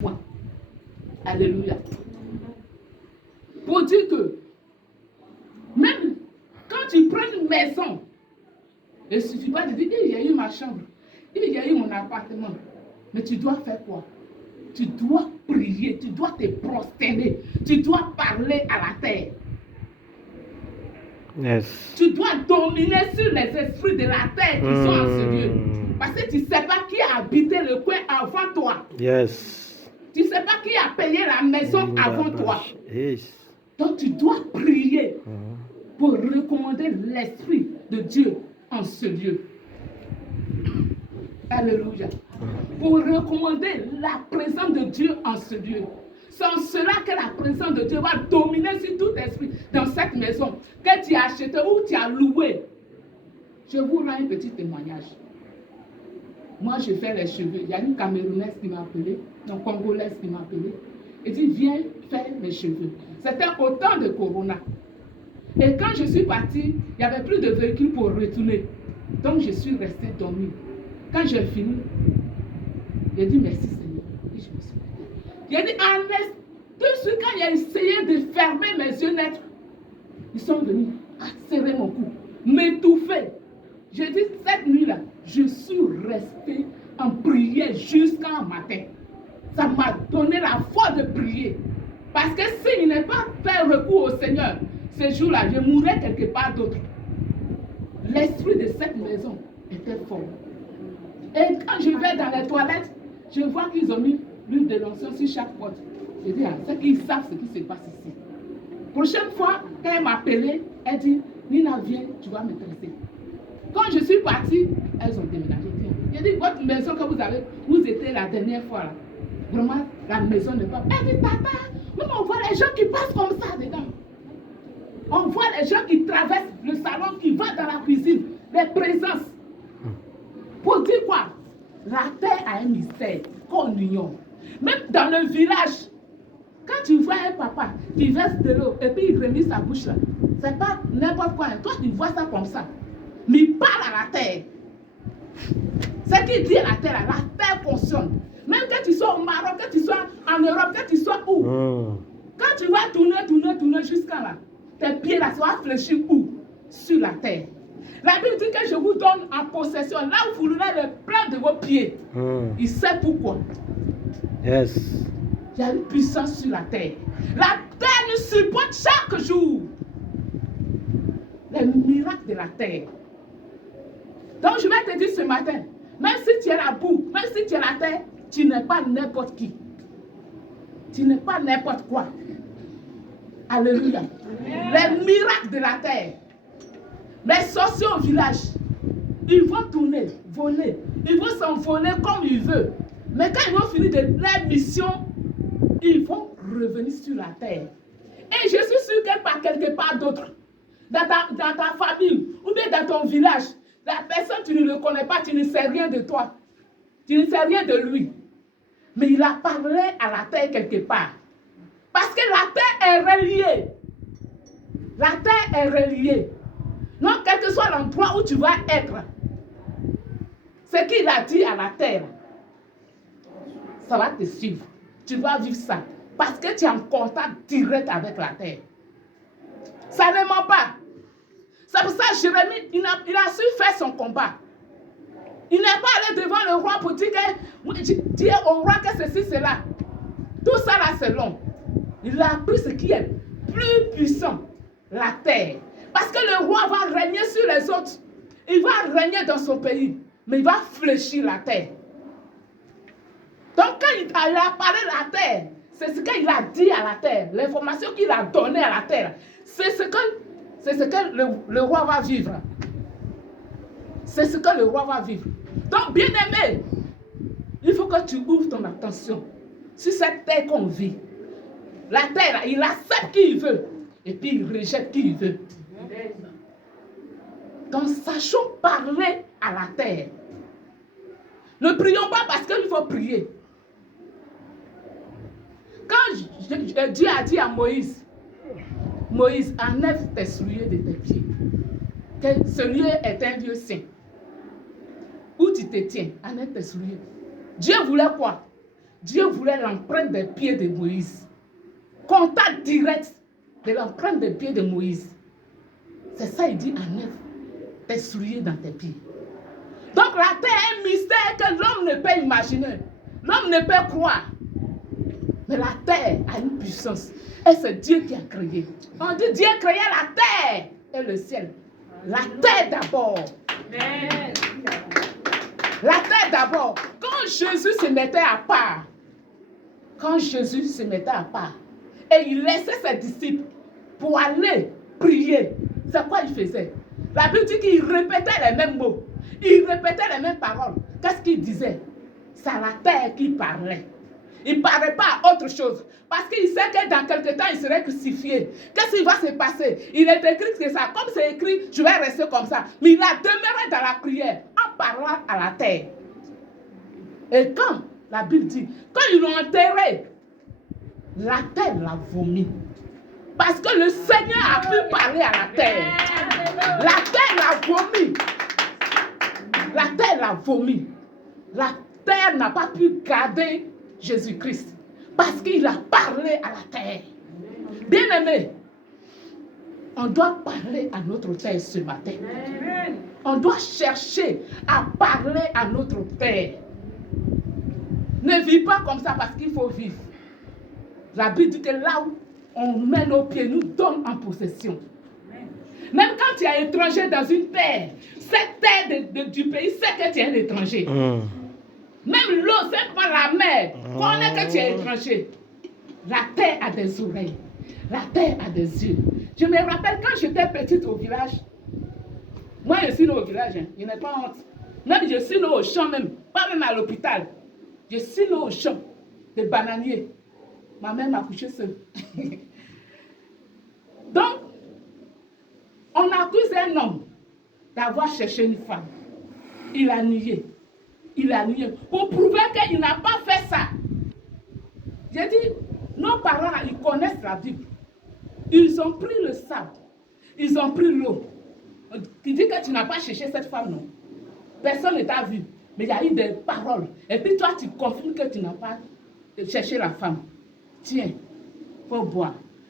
Point. Alléluia. Pour dire que même quand tu prends une maison, il ne suffit pas de dire, il y a eu ma chambre, il y a eu mon appartement. Mais tu dois faire quoi? Tu dois prier, tu dois te prosterner, tu dois parler à la terre. Yes. Tu dois dominer sur les esprits de la terre qui sont en ce lieu. Parce que tu ne sais pas qui a habité le coin avant toi. Yes. Tu ne sais pas qui a payé la maison avant toi. Yes. Donc tu dois prier pour recommander l'Esprit de Dieu en ce lieu. Alléluia. Pour recommander la présence de Dieu en ce lieu. C'est en cela que la présence de Dieu va dominer sur tout esprit dans cette maison que tu as acheté ou tu as loué. Je vous rends un petit témoignage. Moi, je fais les cheveux. Il y a une Camerounaise qui m'a appelé, une Congolaise qui m'a appelé. Et dit, viens faire mes cheveux. C'était au temps de Corona. Et quand je suis partie, il n'y avait plus de véhicule pour retourner. Donc, je suis restée dormir. Quand j'ai fini, j'ai dit merci Seigneur. Et je me suis dit, j'ai dit, tout de suite, quand j'ai essayé de fermer mes yeux nets, ils sont venus serrer mon cou, m'étouffer. J'ai dit, cette nuit-là, je suis restée en prière jusqu'à matin. Ça m'a donné la foi de prier. Parce que si je n'ai pas fait recours au Seigneur, ce jour-là, je mourrais quelque part d'autre. L'esprit de cette maison était fort. Et quand je vais dans les toilettes, je vois qu'ils ont mis l'huile de l'onction sur chaque porte. Je dis, c'est qu'ils savent ce qui se passe ici. Prochaine fois, quand elle m'a appelé, elle dit, Nina, viens, tu vas me traiter. Quand je suis partie, elles ont déménagé. J'ai dit, votre maison que vous avez, vous étiez la dernière fois là. Vraiment, la maison n'est pas. Elle dit, tata, même on voit les gens qui passent comme ça dedans. On voit les gens qui traversent le salon, qui vont dans la cuisine, les présences. Pour dire quoi? La terre a un mystère qu'on ignore. Même dans le village, quand tu vois un papa qui verse de l'eau et puis il remet sa bouche là, c'est pas n'importe quoi. Toi, tu vois ça comme ça. Mais il parle à la terre. Ce qu'il dit à la terre, la terre fonctionne. Même que tu sois au Maroc, que tu sois en Europe, que tu sois où. Quand tu vas tourner jusqu'à là, tes pieds là, ça va fléchir où? Sur la terre. La Bible dit que je vous donne en possession, là où vous roulez le plein de vos pieds. Il sait pourquoi. Yes. Il y a une puissance sur la terre. La terre nous supporte chaque jour. Les miracles de la terre. Donc je vais te dire ce matin, même si tu es la boue, même si tu es la terre, tu n'es pas n'importe qui. Tu n'es pas n'importe quoi. Alléluia. Les miracles de la terre. Les sorciers au village, ils vont tourner, voler. Ils vont s'envoler comme ils veulent. Mais quand ils vont finir de leur mission, ils vont revenir sur la terre. Et je suis sûr que par quelque part d'autre, dans ta famille ou bien dans ton village, la personne, tu ne le connais pas, tu ne sais rien de toi. Tu ne sais rien de lui. Mais il a parlé à la terre quelque part. Parce que la terre est reliée. La terre est reliée. Donc, quel que soit l'endroit où tu vas être, ce qu'il a dit à la terre, ça va te suivre. Tu vas vivre ça. Parce que tu es en contact direct avec la terre. Ça ne ment pas. C'est pour ça que Jérémie, il a su faire son combat. Il n'est pas allé devant le roi pour dire au roi que ceci, cela. Tout ça là, c'est long. Il a appris ce qui est plus puissant, la terre. Parce que le roi va régner sur les autres. Il va régner dans son pays. Mais il va fléchir la terre. Donc quand il a parlé de la terre, c'est ce qu'il a dit à la terre. L'information qu'il a donnée à la terre. C'est ce que le roi va vivre. C'est ce que le roi va vivre. Donc, bien aimé, il faut que tu ouvres ton attention sur cette terre qu'on vit. La terre, il accepte qui il veut. Et puis il rejette qui il veut. Donc, sachons parler à la terre. Ne prions pas parce qu'il faut prier. Quand Dieu a dit à Moïse, Moïse, enlève tes souliers de tes pieds. Que ce lieu est un lieu saint. Où tu te tiens, enlève tes souliers. Dieu voulait quoi? Dieu voulait l'empreinte des pieds de Moïse. Contact direct de l'empreinte des pieds de Moïse. C'est ça, il dit, enlève tes souliers dans tes pieds. Donc la terre est un mystère que l'homme ne peut imaginer. L'homme ne peut croire. Mais la terre a une puissance. Et c'est Dieu qui a créé. On dit Dieu a créé la terre et le ciel. La terre d'abord. La terre d'abord. Quand Jésus se mettait à part, et il laissait ses disciples pour aller prier, c'est quoi il faisait? La Bible dit qu'il répétait les mêmes mots. Il répétait les mêmes paroles. Qu'est-ce qu'il disait? C'est la terre qui parlait. Il ne parlait pas à autre chose. Parce qu'il sait que dans quelque temps, il serait crucifié. Qu'est-ce qui va se passer? Il est écrit que ça. Comme c'est écrit, je vais rester comme ça. Mais il a demeuré dans la prière en parlant à la terre. Et quand, la Bible dit, quand ils l'ont enterré, la terre l'a vomi. Parce que le Seigneur a pu parler à la terre. La terre l'a vomi. La terre l'a vomi. La terre n'a pas pu garder Jésus-Christ parce qu'il a parlé à la terre. Bien-aimé, on doit parler à notre terre ce matin. On doit chercher à parler à notre terre. Ne vis pas comme ça parce qu'il faut vivre. La Bible dit que là où on met nos pieds, nous donne en possession. Même quand tu es étranger dans une terre, cette terre du pays sait que tu es un étranger. Même l'eau, simplement la mer, connaît que tu es étranger. La terre a des oreilles. La terre a des yeux. Je me rappelle quand j'étais petite au village. Moi, je suis née au village. Je n'ai pas honte. Même je suis née au champ même. Pas même à l'hôpital. Je suis née au champ de bananiers. Ma mère m'a couché seule. Donc, on accuse un homme d'avoir cherché une femme. Il a nié. Il a nié. Pour prouver qu'il n'a pas fait ça. J'ai dit, nos parents, ils connaissent la Bible. Ils ont pris le sable. Ils ont pris l'eau. Tu dis que tu n'as pas cherché cette femme, non? Personne ne t'a vu. Mais il y a eu des paroles. Et puis toi, tu confirmes que tu n'as pas cherché la femme. Tiens, faut boire.